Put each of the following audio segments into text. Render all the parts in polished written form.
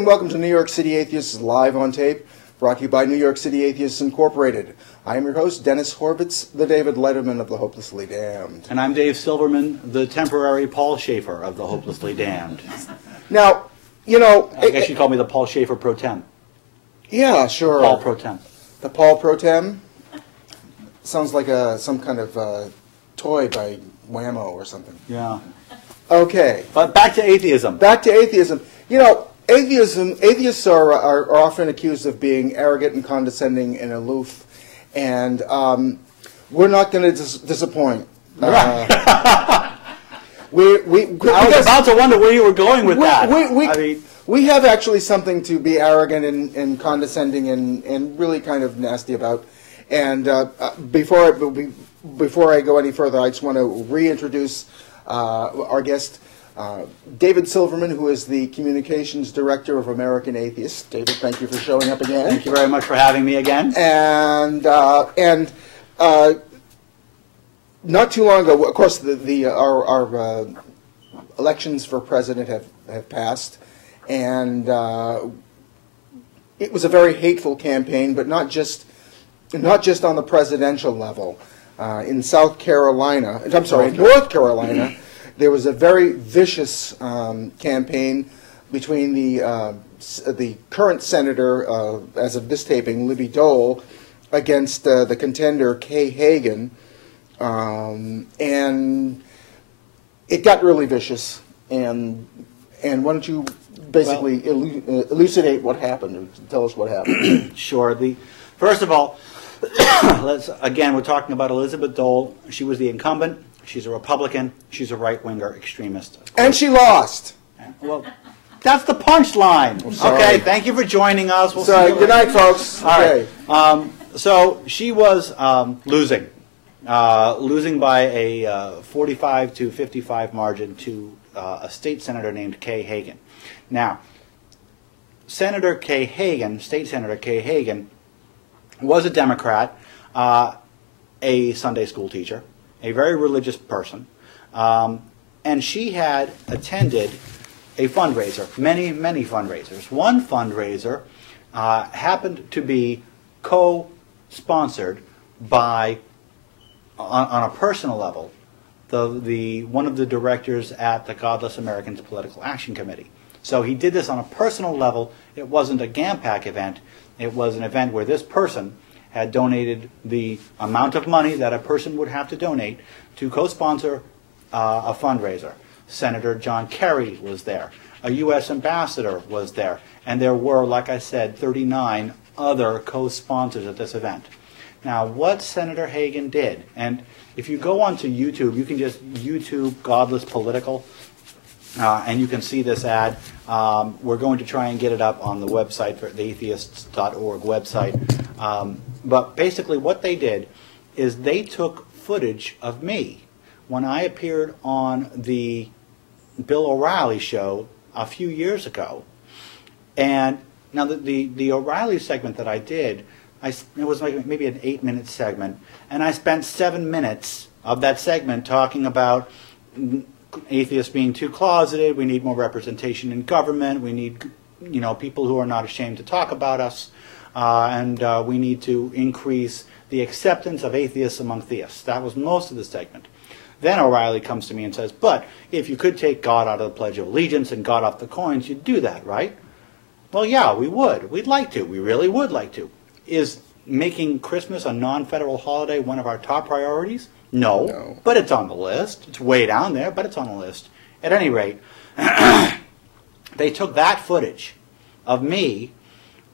and welcome to New York City Atheists Live on Tape, brought to you by New York City Atheists Incorporated. I am your host, Dennis Horvitz, the David Letterman of the Hopelessly Damned. And I'm Dave Silverman, the temporary Paul Schaefer of the Hopelessly Damned. Now, you know... I guess you call me the Paul Schaefer pro tem. Yeah, sure. Paul pro tem. The Paul pro tem? Sounds like some kind of toy by Whammo or something. Yeah. Okay. But back to atheism. Back to atheism. You know, atheists are often accused of being arrogant and condescending and aloof, and we're not going to disappoint. I was about to wonder where you were going with that. We have actually something to be arrogant and condescending and really kind of nasty about. And before I go any further, I just want to reintroduce our guest, David Silverman, who is the Communications Director of American Atheists. David, thank you for showing up again. Thank you very much for having me again. And not too long ago, of course, our elections for president have passed, and it was a very hateful campaign, but not just on the presidential level. In North Carolina, there was a very vicious campaign between the current senator, as of this taping, Libby Dole, against the contender Kay Hagan, and it got really vicious. And why don't you basically elucidate what happened, or tell us what happened? Sure. First of all, we're talking about Elizabeth Dole. She was the incumbent. She's a Republican. She's a right-winger extremist. And she lost. Well, that's the punchline. Okay, thank you for joining us. We'll see you good night, folks. All right. So she was losing by a 45 to 55 margin to a state senator named Kay Hagan. Now, State Senator Kay Hagan, was a Democrat, a Sunday school teacher, a very religious person, and she had attended a fundraiser, many fundraisers. One fundraiser happened to be co-sponsored by, on a personal level, one of the directors at the Godless Americans Political Action Committee. So he did this on a personal level. It wasn't a GAMPAC event. It was an event where this person had donated the amount of money that a person would have to donate to co-sponsor a fundraiser. Senator John Kerry was there. A U.S. ambassador was there. And there were, like I said, 39 other co-sponsors at this event. Now, what Senator Hagan did, and if you go onto YouTube, you can just YouTube Godless Political, and you can see this ad. We're going to try and get it up on the website, for the atheists.org website. But basically what they did is they took footage of me when I appeared on the Bill O'Reilly show a few years ago. And now the O'Reilly segment that I did, it was like maybe an 8-minute segment, and I spent 7 minutes of that segment talking about atheists being too closeted, we need more representation in government, we need people who are not ashamed to talk about us, and we need to increase the acceptance of atheists among theists. That was most of the segment. Then O'Reilly comes to me and says, but if you could take God out of the Pledge of Allegiance and God off the coins, you'd do that, right? Well, yeah, we would. We'd like to. We really would like to. Is making Christmas a non-federal holiday one of our top priorities? No, but it's on the list. It's way down there, but it's on the list. At any rate, they took that footage of me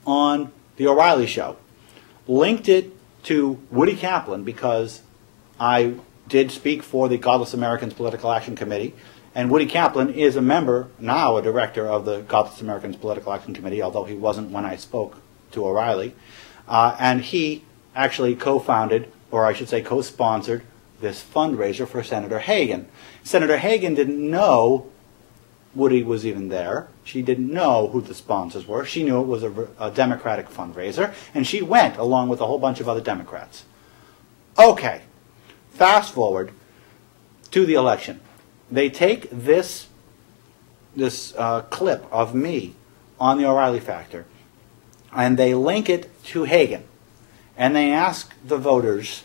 on the O'Reilly show, linked it to Woody Kaplan, because I did speak for the Godless Americans Political Action Committee, and Woody Kaplan is a member, now a director of the Godless Americans Political Action Committee, although he wasn't when I spoke to O'Reilly, and he actually co-founded, or I should say co-sponsored, this fundraiser for Senator Hagan. Senator Hagan didn't know Woody was even there. She didn't know who the sponsors were. She knew it was a Democratic fundraiser, and she went along with a whole bunch of other Democrats. Okay, fast forward to the election. They take this clip of me on the O'Reilly factor, and they link it to Hagen, and they ask the voters,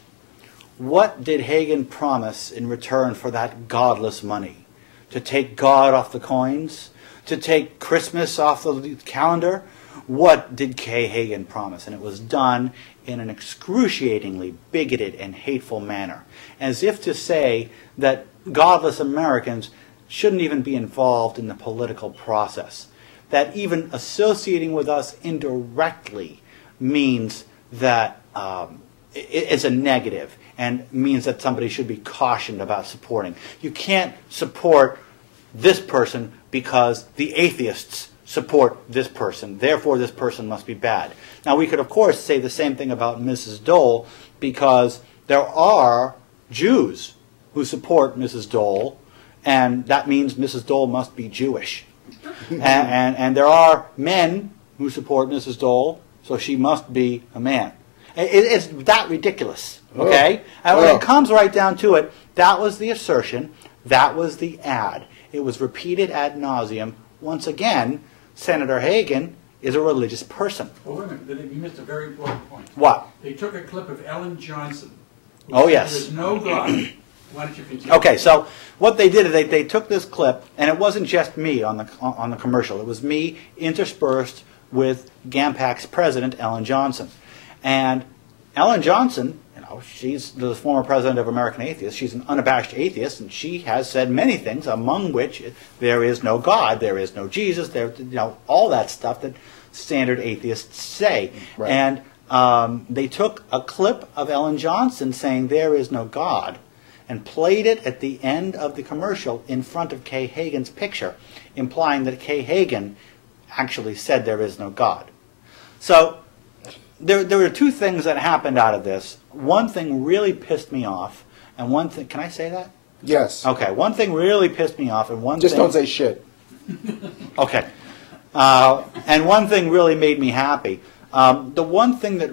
what did Hagen promise in return for that godless money? To take God off the coins? To take Christmas off the calendar? What did Kay Hagen promise? And it was done in an excruciatingly bigoted and hateful manner, as if to say that godless Americans shouldn't even be involved in the political process, that even associating with us indirectly means that it's a negative and means that somebody should be cautioned about supporting. You can't support this person because the atheists support this person, therefore this person must be bad. Now we could of course say the same thing about Mrs. Dole, because there are Jews who support Mrs. Dole, and that means Mrs. Dole must be Jewish. and there are men who support Mrs. Dole, so she must be a man. It's that ridiculous, okay? And when it comes right down to it, that was the assertion, that was the ad. It was repeated ad nauseum. Once again, Senator Hagen is a religious person. Well, wait a minute, you missed a very important point. What? They took a clip of Ellen Johnson. Oh, yes. There's no God. Why don't you continue? Okay, so what they did is they took this clip, and it wasn't just me on the commercial. It was me interspersed with GAMPAC's president, Ellen Johnson. And Ellen Johnson, you know, she's the former president of American Atheists. She's an unabashed atheist, and she has said many things, among which there is no God, there is no Jesus, there, you know, all that stuff that standard atheists say. Right. And they took a clip of Ellen Johnson saying there is no God and played it at the end of the commercial in front of Kay Hagen's picture, implying that Kay Hagen actually said there is no God. So there were two things that happened out of this. One thing really pissed me off, and one thing, can I say that? Yes. Okay, one thing really pissed me off, and one Just thing... don't say shit. Okay. And one thing really made me happy. The one thing that,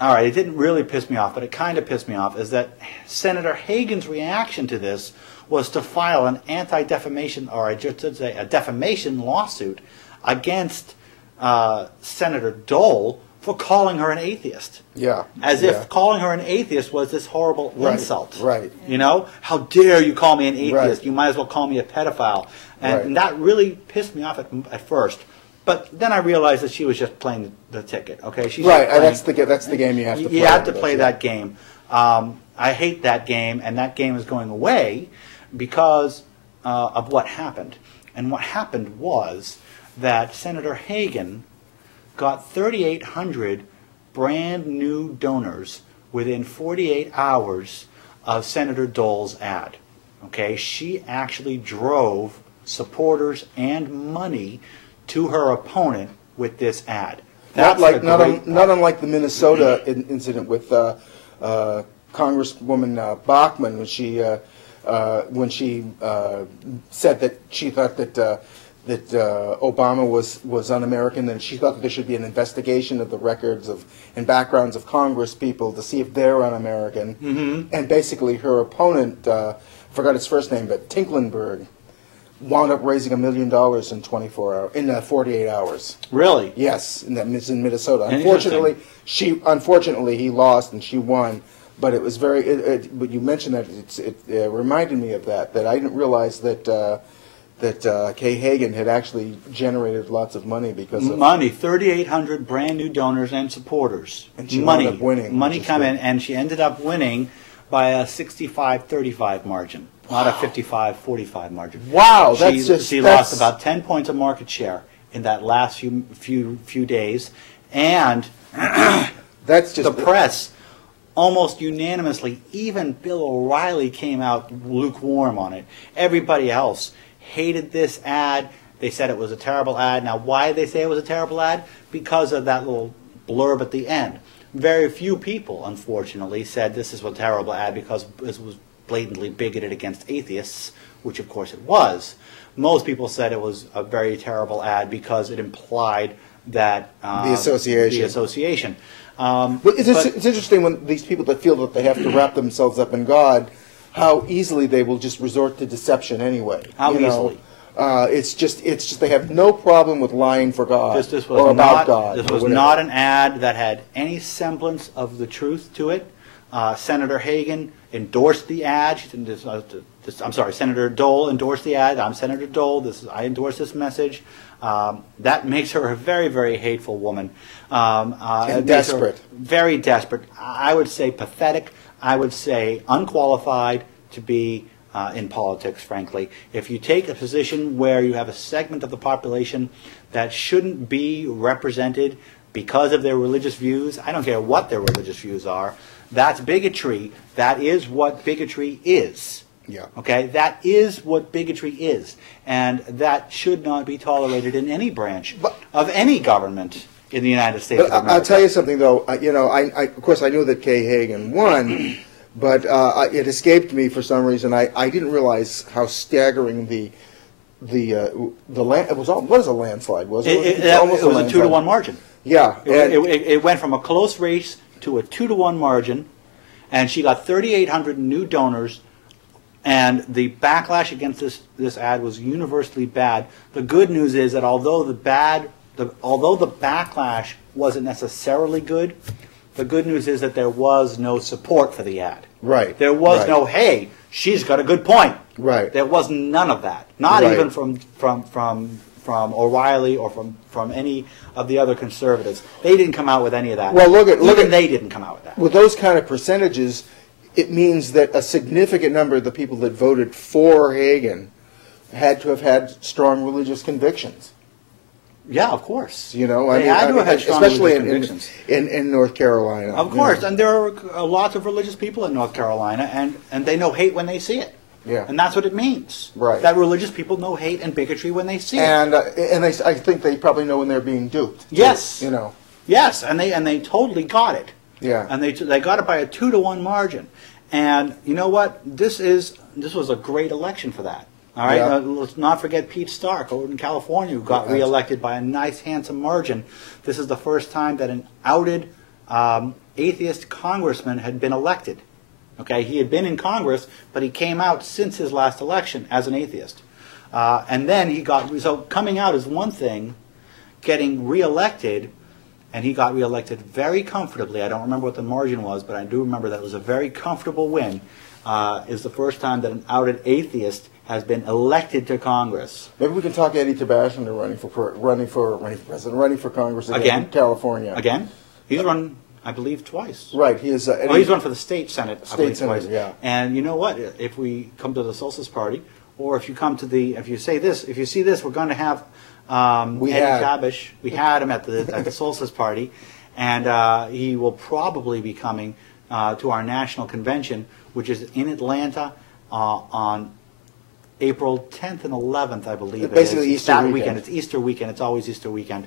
all right, it didn't really piss me off, but it kind of pissed me off, is that Senator Hagen's reaction to this was to file an anti-defamation, or I should say a defamation lawsuit against Senator Dole for calling her an atheist. Yeah. As if calling her an atheist was this horrible insult. Right. You know? How dare you call me an atheist? Right. You might as well call me a pedophile. And that really pissed me off at first. But then I realized that she was just playing the ticket. Okay, she's Right, playing, that's the game you have to play. You have to play that game. I hate that game, and that game is going away because of what happened. And what happened was that Senator Hagen got 3,800 brand new donors within 48 hours of Senator Dole's ad. Okay, she actually drove supporters and money to her opponent with this ad. Not unlike the Minnesota incident with Congresswoman Bachmann when she said that she thought that Obama was un-American, and she thought that there should be an investigation of the records and backgrounds of Congress people to see if they're un-American. Mm-hmm. And basically her opponent, forgot his first name, but Tinklenberg, wound up raising $1 million in 48 hours. Really? Yes, in Minnesota. Unfortunately, he lost and she won. But it was but you mentioned that it reminded me of that I didn't realize that Kay Hagen had actually generated lots of money because of 3,800 brand new donors and supporters. And she wound up winning. Money come in, and she ended up winning by a 65-35 margin, not a 55-45 margin. Wow, she lost about 10 points of market share in that last few days, and that's just the press almost unanimously, even Bill O'Reilly came out lukewarm on it. Everybody else hated this ad. They said it was a terrible ad. Now, why did they say it was a terrible ad? Because of that little blurb at the end. Very few people, unfortunately, said this is a terrible ad because this was blatantly bigoted against atheists, which of course it was. Most people said it was a very terrible ad because it implied that the association. It's interesting when these people that feel that they have to wrap themselves up in God, how easily they will just resort to deception anyway. How easily? It's just they have no problem with lying for God This or was about not, God. this or was whatever. not an ad that had any semblance of the truth to it. Senator Hagan endorsed the ad. She didn't I'm sorry, Senator Dole endorsed the ad. I'm Senator Dole. I endorse this message. That makes her a very, very hateful woman. And desperate. Very desperate. I would say pathetic. I would say unqualified to be in politics, frankly. If you take a position where you have a segment of the population that shouldn't be represented because of their religious views, I don't care what their religious views are, that's bigotry. That is what bigotry is. Yeah. Okay? That is what bigotry is. And that should not be tolerated in any branch of any government in the United States of America. I'll tell you something, though. Of course, I knew that Kay Hagan won, but it escaped me for some reason. I didn't realize how staggering the land. It was what is a landslide? Was it? It was a 2-to-1 margin. Yeah. It went from a close race to a 2-to-1 margin, and she got 3,800 new donors. And the backlash against this ad was universally bad. The good news is that although the backlash wasn't necessarily good, the good news is that there was no support for the ad. Right. There was right. no, hey, she's got a good point. Right. There was none of that. Not Right. even from O'Reilly or from any of the other conservatives. They didn't come out with any of that. Well, they didn't come out with that. With those kind of percentages, it means that a significant number of the people that voted for Hagan had to have had strong religious convictions. Yeah, of course. They had to have had strong especially religious convictions. in North Carolina. Of course, and there are lots of religious people in North Carolina, and they know hate when they see it. Yeah. And that's what it means. Right. That religious people know hate and bigotry when they see it. And I think they probably know when they're being duped. Yes. Too, Yes, and they totally got it. Yeah. And they got it by a 2-to-1 margin. And you know what? This was a great election for that. All right. Yeah. Let's not forget Pete Stark over in California, who got reelected by a nice, handsome margin. This is the first time that an outed atheist congressman had been elected. Okay, he had been in Congress, but he came out since his last election as an atheist. And then so coming out is one thing, getting reelected, and he got reelected very comfortably. I don't remember what the margin was, but I do remember that it was a very comfortable win. Is the first time that an outed atheist has been elected to Congress. Maybe we can talk Eddie Tabasco into running for president, running for Congress again in California. Again? He's run, I believe, twice. Right. He's he's run for the state senate. I believe, senate, twice. yeah. And you know what? If we come to the Solstice Party, or if you see this, we're going to have Eddie Tabish. We had him at the Solstice Party, and he will probably be coming to our national convention, which is in Atlanta on April 10th and 11th, I believe. Basically, Easter weekend. It's Easter weekend. It's always Easter weekend.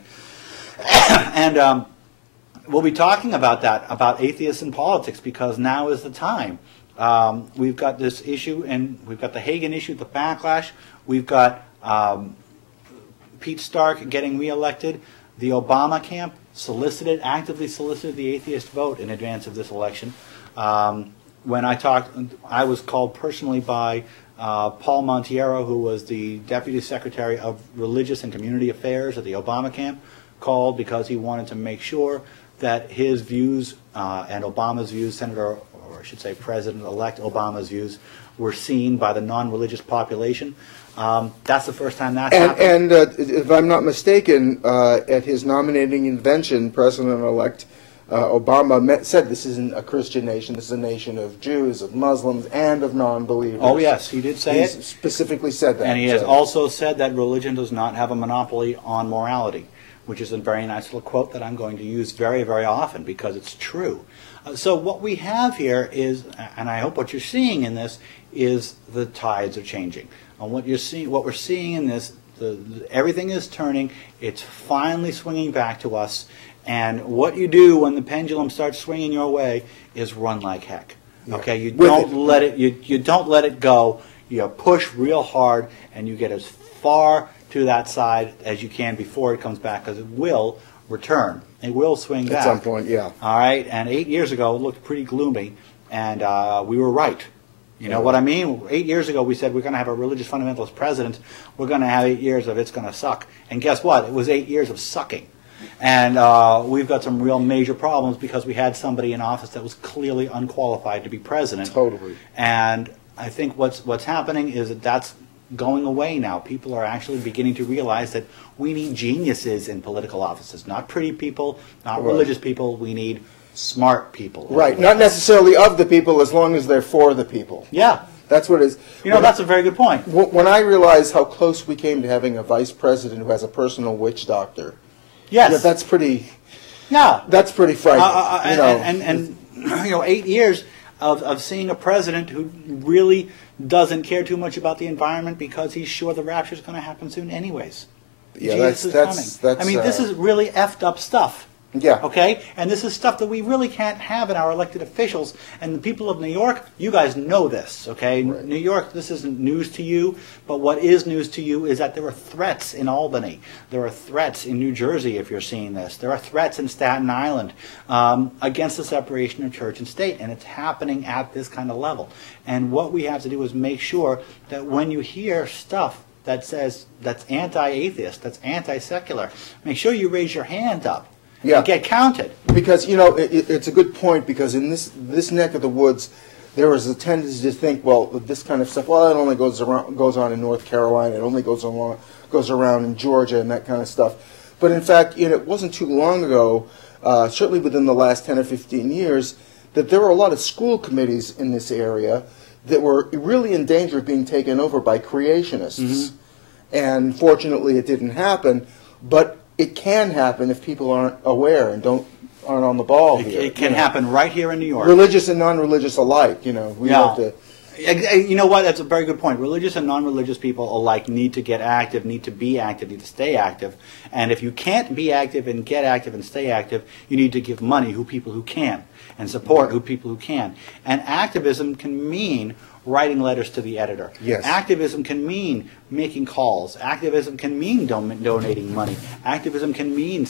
And we'll be talking about that, about atheists in politics, because now is the time. We've got this issue, and we've got the Hagan issue, the backlash. We've got Pete Stark getting reelected. The Obama camp actively solicited the atheist vote in advance of this election. When I was called personally by Paul Montiero, who was the Deputy Secretary of Religious and Community Affairs at the Obama camp, called because he wanted to make sure that his views and Obama's views, or I should say President-elect Obama's views, were seen by the non-religious population. That's the first time that's happened. And if I'm not mistaken, at his nominating convention, President-elect Obama said this isn't a Christian nation, this is a nation of Jews, of Muslims, and of non-believers. Oh, yes, he did say he it. Specifically said that. And he has also said that religion does not have a monopoly on morality, which is a very nice little quote that I'm going to use very, very often because it's true. So what we have here is, and I hope what you're seeing in this, is the tides are changing. And what we're seeing in this, everything is turning. It's finally swinging back to us. And what you do when the pendulum starts swinging your way is run like heck. Yeah. Okay, you don't let it go. You push real hard, and you get as far to that side as you can before it comes back, because it will return. It will swing back. At some point, yeah. All right, and 8 years ago it looked pretty gloomy, and we were right. You know what I mean? 8 years ago, we said we're going to have a religious fundamentalist president. We're going to have 8 years of it's going to suck. And guess what? It was 8 years of sucking. And we've got some real major problems because we had somebody in office that was clearly unqualified to be president. Totally. And I think what's happening is that that's going away now. People are actually beginning to realize that we need geniuses in political offices, not pretty people, not religious people. We need smart people. Right, not necessarily of the people as long as they're for the people. Yeah. That's what it is. You know, that's a very good point. When I realized how close we came to having a vice president who has a personal witch doctor, yes, that's pretty. Yeah, that's pretty frightening. You know. And you know, 8 years of seeing a president who really doesn't care too much about the environment because he's sure the rapture is going to happen soon, anyways. Yeah, Jesus is coming. I mean, this is really effed up stuff. Yeah. Okay? And this is stuff that we really can't have in our elected officials. And the people of New York, you guys know this, okay? Right. New York, this isn't news to you. But what is news to you is that there are threats in Albany. There are threats in New Jersey, if you're seeing this. There are threats in Staten Island against the separation of church and state. And it's happening at this kind of level. And what we have to do is make sure that when you hear stuff that says that's anti-atheist, that's anti-secular, make sure you raise your hand up. Yeah. And get counted. Because, you know, it's a good point, because in this neck of the woods, there is a tendency to think, well, this kind of stuff, well, it only goes on in North Carolina, it only goes around in Georgia and that kind of stuff. But in fact, you know, it wasn't too long ago, certainly within the last 10 or 15 years, that there were a lot of school committees in this area that were really in danger of being taken over by creationists. Mm-hmm. And fortunately, it didn't happen, but it can happen if people aren't aware and aren't on the ball here. It can happen right here in New York. Religious and non-religious alike, you know. We have to. You know what? That's a very good point. Religious and non-religious people alike need to get active, need to be active, need to stay active. And if you can't be active and get active and stay active, you need to give money to people who can and support people who can. And activism can mean writing letters to the editor. Yes. Activism can mean making calls. Activism can mean donating money. Activism can mean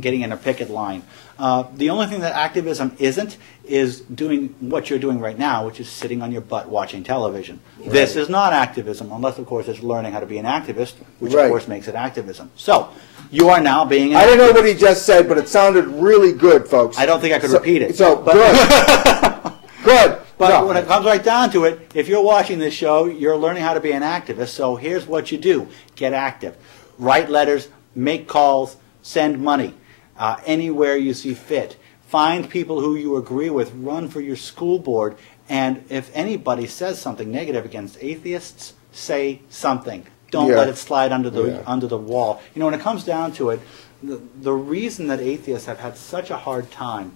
getting in a picket line. The only thing that activism isn't is doing what you're doing right now, which is sitting on your butt watching television. Right. This is not activism, unless, of course, it's learning how to be an activist, which, of course, makes it activism. So, you are now being an I don't know what he just said, but it sounded really good, folks. I don't think I could repeat it. So, good. Good. But when it comes right down to it, if you're watching this show, you're learning how to be an activist. So here's what you do. Get active. Write letters, make calls, send money anywhere you see fit. Find people who you agree with, run for your school board, and if anybody says something negative against atheists, say something. Don't let it slide under the wall. You know, when it comes down to it, the reason that atheists have had such a hard time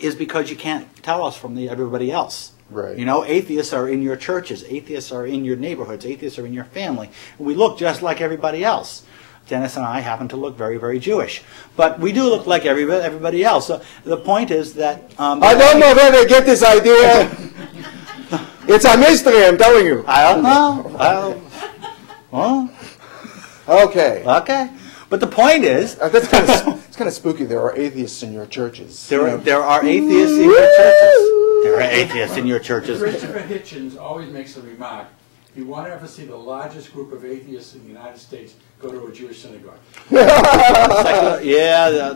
is because you can't tell us from everybody else. Right. You know, atheists are in your churches, atheists are in your neighborhoods, atheists are in your family. We look just like everybody else. Dennis and I happen to look very, very Jewish. But we do look like everybody else. So the point is that... I don't know where they get this idea. It's a mystery, I'm telling you. I don't know. Well, okay. Okay. But the point is... That's it's kind of spooky. There are atheists in your churches. There are atheists in your churches. There are atheists in your churches. Christopher Hitchens always makes a remark. If you want to ever see the largest group of atheists in the United States, go to a Jewish synagogue.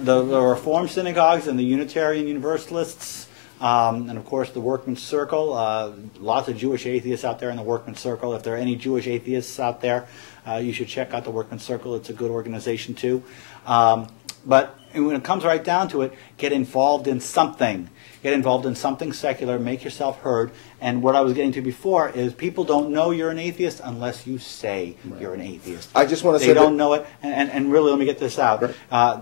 The Reform synagogues and the Unitarian Universalists, and of course the Workman's Circle. Lots of Jewish atheists out there in the Workman's Circle. If there are any Jewish atheists out there, you should check out the Workman's Circle. It's a good organization too. But when it comes right down to it, get involved in something. Get involved in something secular, make yourself heard. And what I was getting to before is people don't know you're an atheist unless you say you're an atheist. I just want to say they don't know it, and really, let me get this out.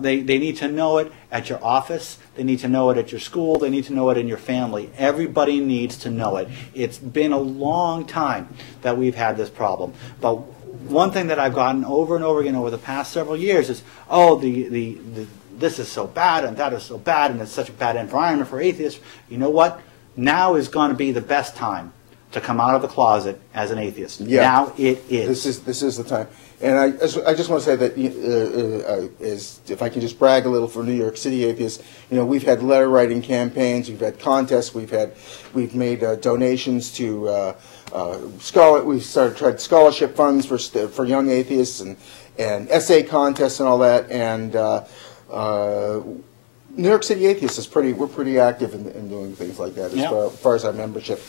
They need to know it at your office. They need to know it at your school. They need to know it in your family. Everybody needs to know it. It's been a long time that we've had this problem. But one thing that I've gotten over and over again over the past several years is, oh, this is so bad and that is so bad and it's such a bad environment for atheists. You know what? Now is going to be the best time to come out of the closet as an atheist. Yeah. Now it is. This is the time. And I just want to say that, if I can just brag a little for New York City Atheists, we've had letter writing campaigns, we've had contests, we've made donations to we've tried scholarship funds for young atheists and essay contests and all that. And New York City Atheists we're pretty active in doing things like that as far as our membership.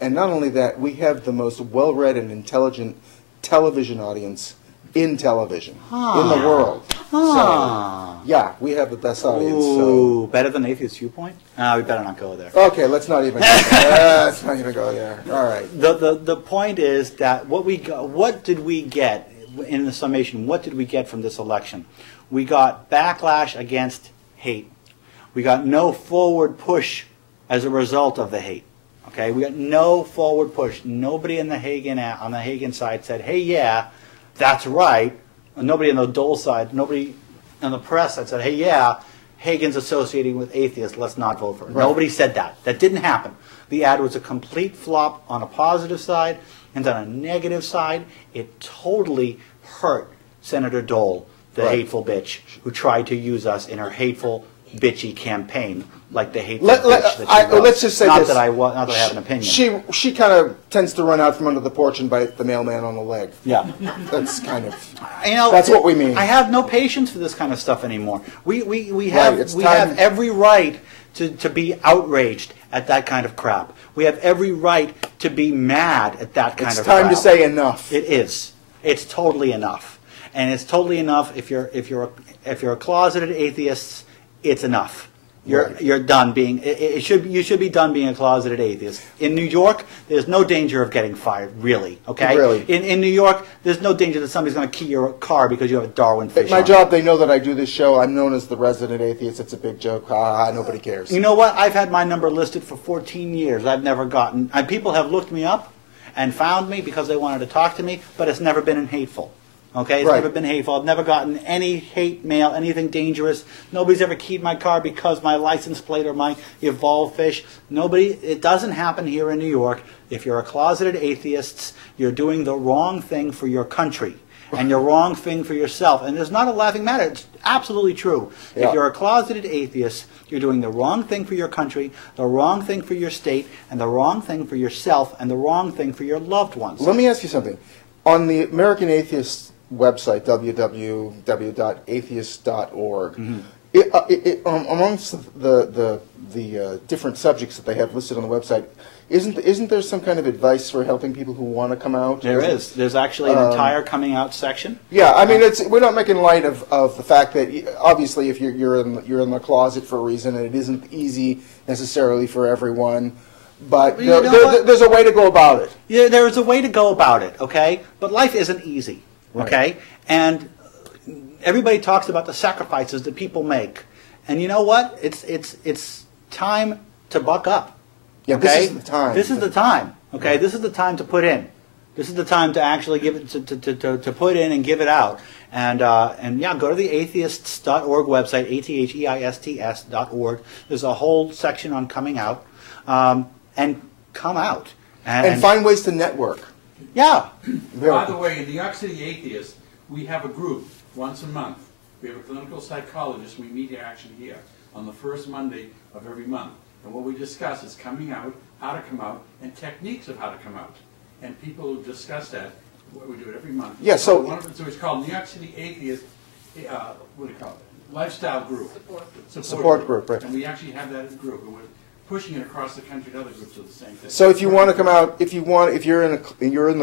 And not only that, we have the most well-read and intelligent television audience in television in the world. So, yeah, we have the best audience. Ooh, better than Atheist Viewpoint? We better not go there. Okay, let's not even go there. Let's not even go there. All right. The point is that what did we get in the summation? What did we get from this election? We got backlash against hate. We got no forward push as a result of the hate. Okay, we got no forward push. Nobody on the Hagen side said, "Hey, yeah, that's right." Nobody on the Dole side, nobody on the press side said, "Hey, yeah, Hagen's associating with atheists. Let's not vote for him." Right. Nobody said that. That didn't happen. The ad was a complete flop on a positive side, and on a negative side, it totally hurt Senator Dole, the hateful bitch, who tried to use us in her hateful, bitchy campaign. Like the hateful bitch that she was. Let's just say not this. That I have an opinion. She kind of tends to run out from under the porch and bite the mailman on the leg. Yeah. That's kind of, that's what we mean. I have no patience for this kind of stuff anymore. We have every right to be outraged at that kind of crap. We have every right to be mad at that kind of crap. It's time to say enough. It is. It's totally enough. And it's totally enough if you're a closeted atheist, it's enough. You're done being. You should be done being a closeted atheist. In New York, there's no danger of getting fired. Really, okay. Really. In New York, there's no danger that somebody's going to key your car because you have a Darwin fish. At my job, they know that I do this show. I'm known as the resident atheist. It's a big joke. Nobody cares. You know what? I've had my number listed for 14 years. I've never gotten. And people have looked me up and found me because they wanted to talk to me, but it's never been hateful. Okay, it's never been hateful. I've never gotten any hate mail, anything dangerous. Nobody's ever keyed my car because my license plate or my evolved fish. Nobody. It doesn't happen here in New York. If you're a closeted atheist, you're doing the wrong thing for your country and your wrong thing for yourself. And there's not a laughing matter. It's absolutely true. Yeah. If you're a closeted atheist, you're doing the wrong thing for your country, the wrong thing for your state, and the wrong thing for yourself, and the wrong thing for your loved ones. Let me ask you something. On the American Atheists website, www.atheists.org, amongst the different subjects that they have listed on the website, isn't there some kind of advice for helping people who want to come out? There is. There's actually an entire coming out section. Yeah, I mean, we're not making light of the fact that obviously if you're in the closet for a reason, and it isn't easy necessarily for everyone. But there's a way to go about it. Yeah, there is a way to go about it. Okay, but life isn't easy. Okay, and everybody talks about the sacrifices that people make, and you know what? It's time to buck up. Yeah, okay? This is the time. This is the time. Okay, this is the time to put in. This is the time to actually give it to put in and give it out. And yeah, go to the atheists.org website, atheists.org. There's a whole section on coming out, and come out and find ways to network. Yeah. By the way, in New York City Atheists, we have a group once a month. We have a clinical psychologist. We meet actually here on the first Monday of every month. And what we discuss is coming out, how to come out, and techniques of how to come out. And people who discuss that, we do it every month. Yeah, so it's called New York City Atheists, what do you call it? Lifestyle group. Support group, right. And we actually have that as a group. And we're pushing it across the country to other groups of the same thing. So if you want to come out, if you're in the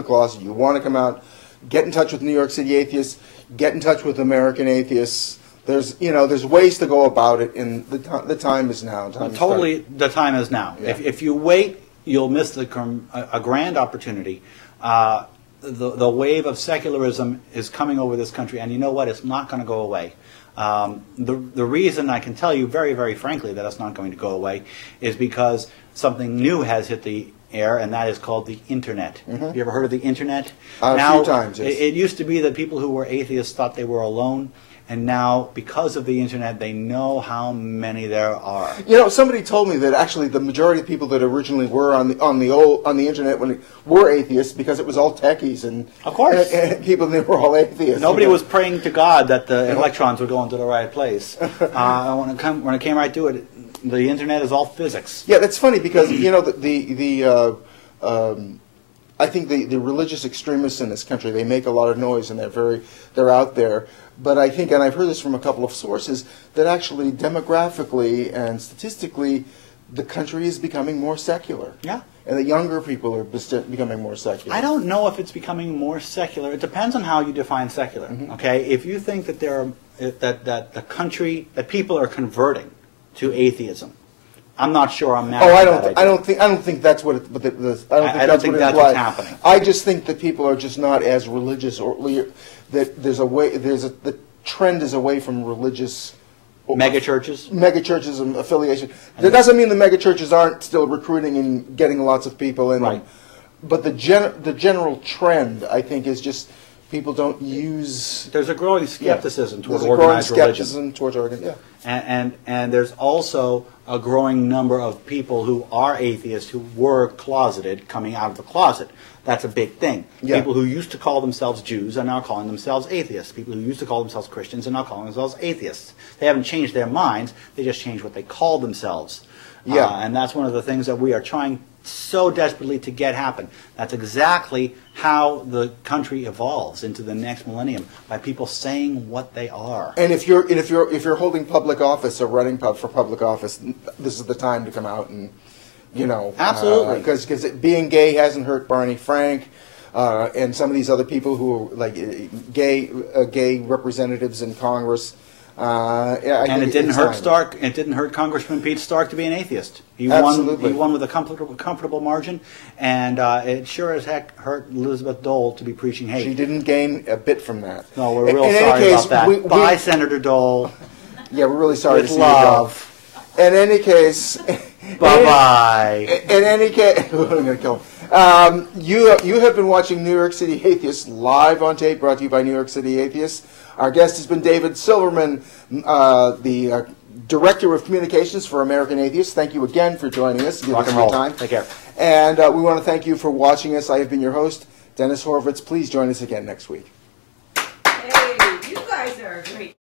closet, you want to come out, get in touch with New York City Atheists, get in touch with American Atheists. There's ways to go about it, and the time is now. The time is now. Yeah. If you wait, you'll miss a grand opportunity. The wave of secularism is coming over this country, and you know what? It's not going to go away. The reason I can tell you very, very frankly that it's not going to go away is because something new has hit the air, and that is called the Internet. Mm-hmm. Have you ever heard of the Internet? A few times, yes. It used to be that people who were atheists thought they were alone, and now, because of the internet, they know how many there are. You know, somebody told me that actually the majority of people that originally were on the internet when were atheists because it was all techies and Of course. and people that were all atheists. Nobody was praying to God that the electrons would go into the right place. When it came right to it, the internet is all physics. Yeah, that's funny because you know I think the religious extremists in this country, they make a lot of noise and they're out there. But I think, and I've heard this from a couple of sources, that actually demographically and statistically, the country is becoming more secular. Yeah. And the younger people are becoming more secular. I don't know if it's becoming more secular. It depends on how you define secular. Okay, if you think that that people are converting to atheism, I'm not sure I'm mad. Oh, I don't think that's what it. I don't think that's what's happening. I just think that people are just not as religious, or that the trend is away from religious. Megachurches and affiliation. That doesn't mean the megachurches aren't still recruiting and getting lots of people in them. But the general trend, I think, is just people don't use. There's a growing skepticism toward organized organized religion. religion. Towards organized, yeah. And there's also a growing number of people who are atheists who were closeted coming out of the closet. That's a big thing. Yeah. People who used to call themselves Jews are now calling themselves atheists. People who used to call themselves Christians are now calling themselves atheists. They haven't changed their minds. They just changed what they call themselves. Yeah. And that's one of the things that we are trying so desperately to get happen. That's exactly how the country evolves into the next millennium, by people saying what they are. And if you're holding public office or running for public office, this is the time to come out and, you know, absolutely, because being gay hasn't hurt Barney Frank and some of these other people who are like gay representatives in Congress. And it didn't hurt Stark. It didn't hurt Congressman Pete Stark to be an atheist. He Absolutely. won with a comfortable margin, and it sure as heck hurt Elizabeth Dole to be preaching hate. She didn't gain a bit from that. No, we're real sorry about that. Bye, Senator Dole. Yeah, we're really sorry to see love. you go. In any case, bye-bye. In any case, I'm going to kill him. You have been watching New York City Atheists live on tape, brought to you by New York City Atheists. Our guest has been David Silverman, the Director of Communications for American Atheists. Thank you again for joining us. Rock and roll. Take care. And we want to thank you for watching us. I have been your host, Dennis Horvitz. Please join us again next week. Hey, you guys are great.